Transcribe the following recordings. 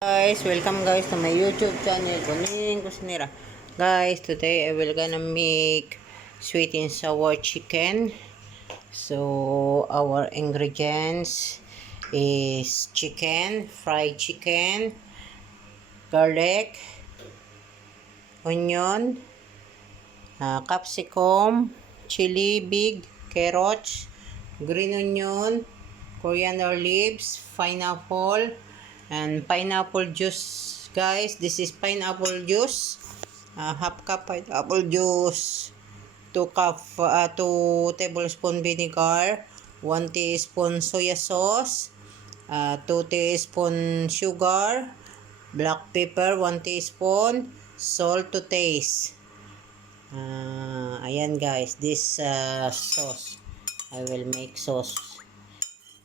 Guys, welcome guys to my YouTube channel, Kusinera. Guys, today I will gonna make sweet and sour chicken. So our ingredients is chicken, fried chicken, garlic, onion, capsicum, chili, big, carrots, green onion, coriander leaves, pineapple, and pineapple juice. Guys, this is pineapple juice. Half cup pineapple juice, 2 tablespoon vinegar, 1 teaspoon soya sauce, 2 teaspoon sugar, black pepper 1 teaspoon, salt to taste. Ayan guys, this sauce, I will make sauce.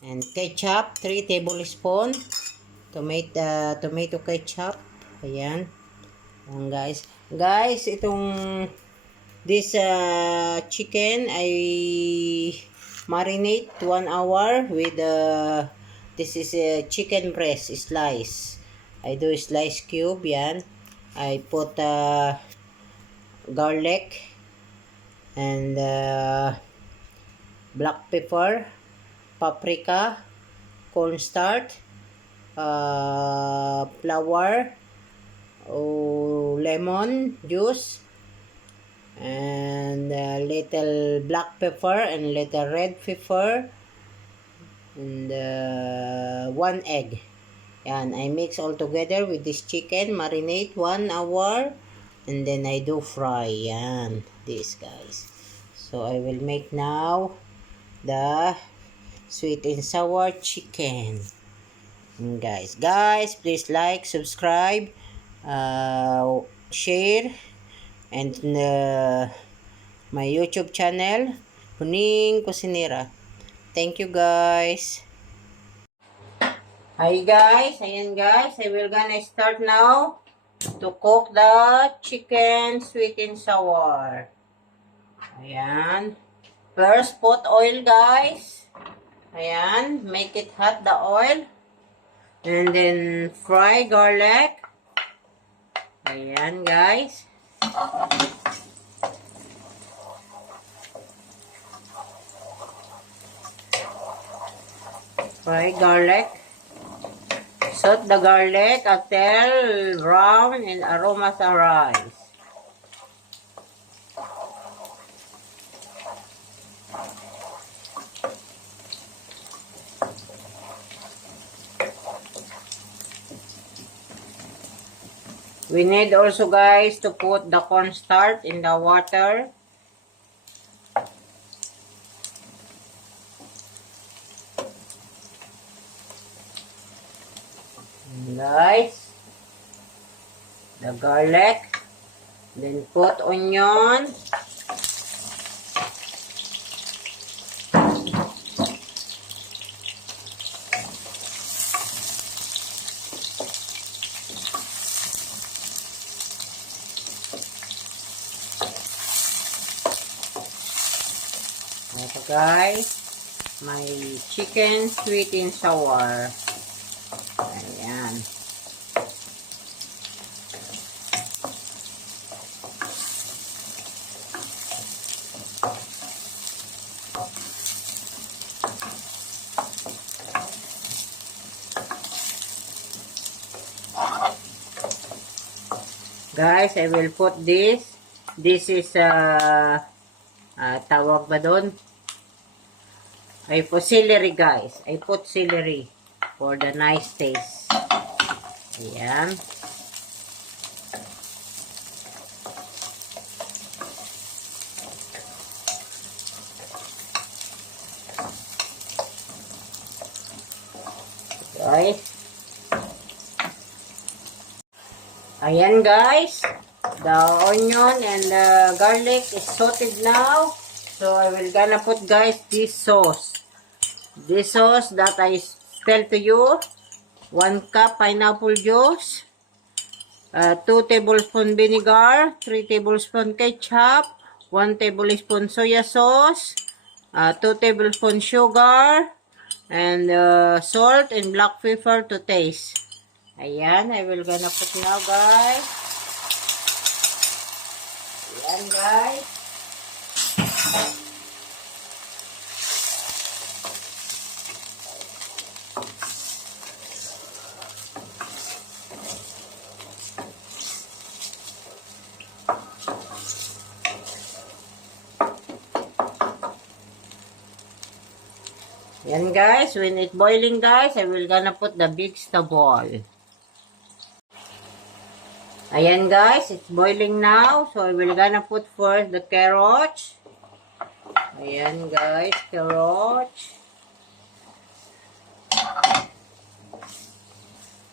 And ketchup, 3 tablespoon. Tomato ketchup. Ayan. Ayan guys. Guys, this chicken, I marinate 1 hour with this is a chicken breast slice. I do slice cube, yan. I put garlic and black pepper, paprika, cornstarch, flour, lemon juice, and little black pepper and little red pepper, and 1 egg. Yan, I mix all together with this chicken, marinate 1 hour, and then I do fry. Yan, this guys. So I will make now the sweet and sour chicken. Guys, please like, subscribe, share, and my YouTube channel, Kusinera. Thank you guys. Hi guys, ayan guys, I will gonna start now to cook the chicken sweet and sour. Ayan. First, put oil guys. Ayan, make it hot the oil. And then fry garlic. Ayan guys. Fry garlic. Saute the garlic until brown and aromas arise. We need also guys to put the cornstarch in the water. Guys, the garlic, then put onion, ito guys, my chicken sweet and sour. Ayan. Guys, I will put this. This is tawag ba doon? I put celery guys. I put celery for the nice taste. Ayan. Guys. Ayan guys. The onion and the garlic is sauteed now. So I will gonna put guys this sauce. This sauce that I tell to you. 1 cup pineapple juice. 2 tablespoon vinegar. 3 tablespoon ketchup. 1 tablespoon soya sauce. 2 tablespoon sugar. And salt and black pepper to taste. Ayan, I will gonna put now, guys. Ayan, guys. Yan guys, when it's boiling guys, I will gonna put the vegetable. Ayan guys, it's boiling now. So I will gonna put first the carrots. Ayan guys, carrots.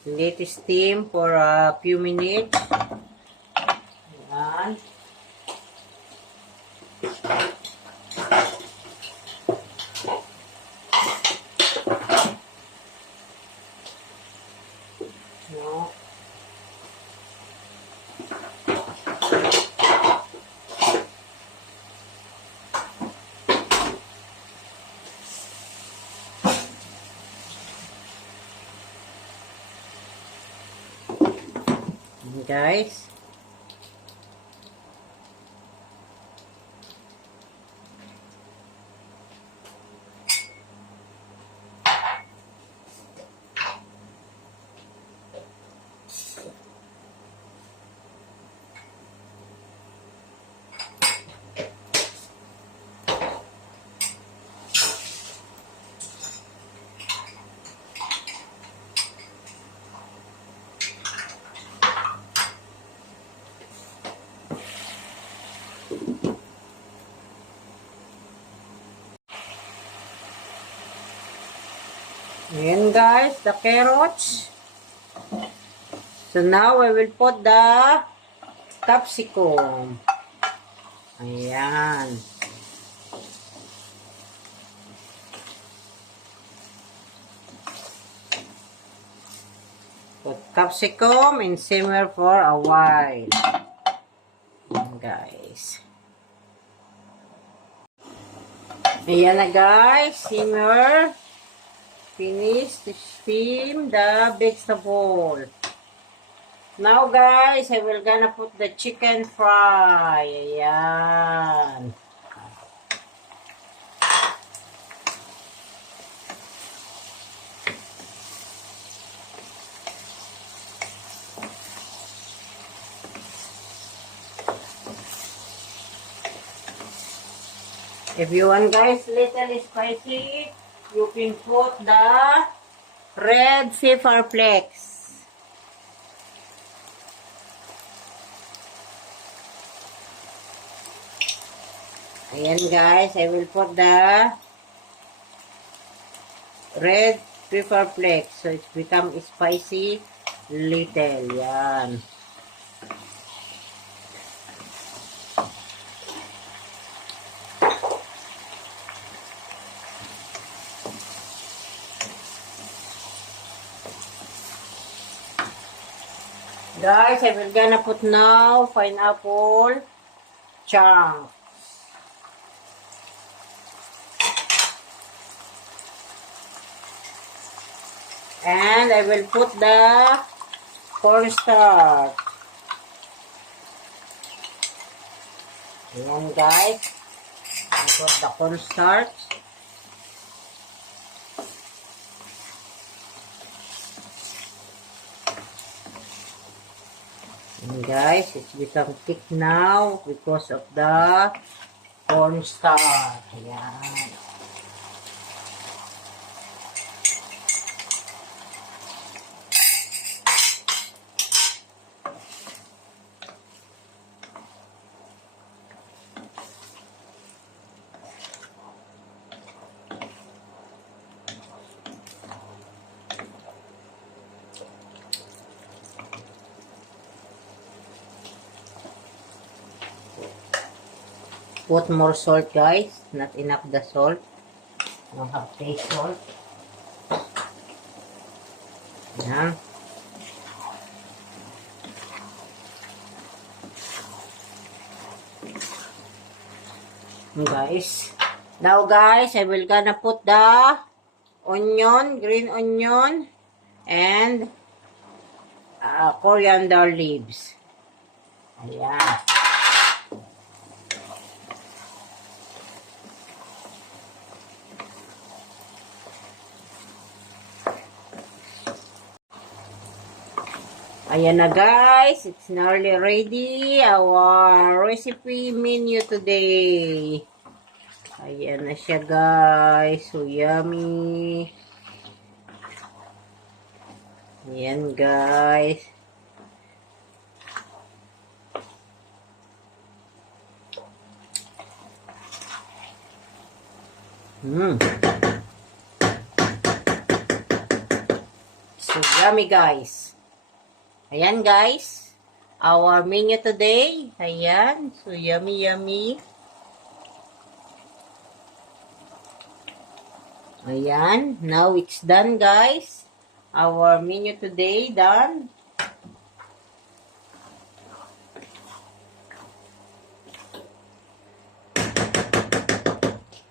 Let it steam for a few minutes. Ayan. No. Guys. Ayan guys, the carrots. So now I will put the capsicum. Ayan. Put capsicum and simmer for a while. Ayan guys. Ayan na guys, simmer. Finish to steam the vegetable. Now guys, I will gonna put the chicken fry. Ayan. If you want guys little spicy, you can put the red pepper flakes. Ayan guys, I will put the red pepper flakes so it become spicy little. Yan. Guys, I will gonna put now pineapple chunk. And I will put the cornstarch. Ayan guys. I put the cornstarch. And guys, it's become thick now because of the cornstarch. Ayan. Put more salt guys, not enough the salt. Don't have taste salt. Ayan. Guys. Now guys, I will gonna put the onion, green onion, and coriander leaves. Ayan. Ayan na guys, it's nearly ready our recipe menu today. Ayan na siya guys, so yummy. Ayan guys. So yummy guys. Ayan guys, our menu today. Ayan, so yummy yummy. Ayan, now it's done guys. Our menu today done.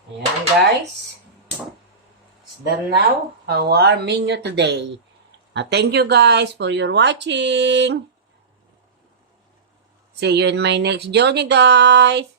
Ayan guys, it's done now. Our menu today. Thank you guys for your watching. See you in my next journey guys.